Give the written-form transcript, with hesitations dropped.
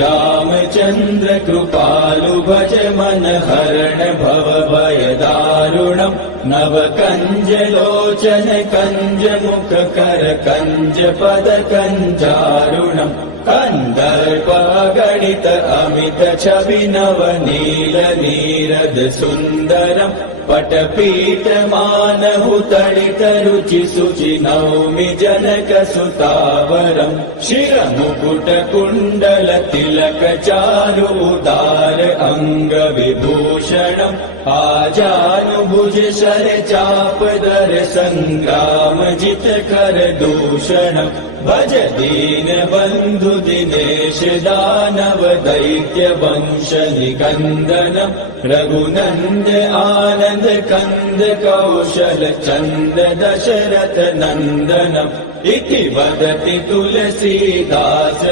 श्रीरामचन्द्र कृपालु भज मन हरण भव भय दारुणम् नव कंज लोचन कंज मुख कर कंज पद कंजारुणम् कंदर्प गणित अमित छवि नव नील नीरद सुंदरम् पटपीठ मानहु तडित रुचि सुचि नौमि जनक सुतावरम् शिर मुकुट कुण्डल तिलक चारु उदार अंग विभूषणम् आजानुभुज शर चाप दर संग्राम जित कर दूषणम् भज दीन बंधु दिनेश दानव दैत्य वंश निकंदनम् रघुनंद आनंद कंद कौशल चंद दशरथ नंदनम् इति वदति तुलसीदास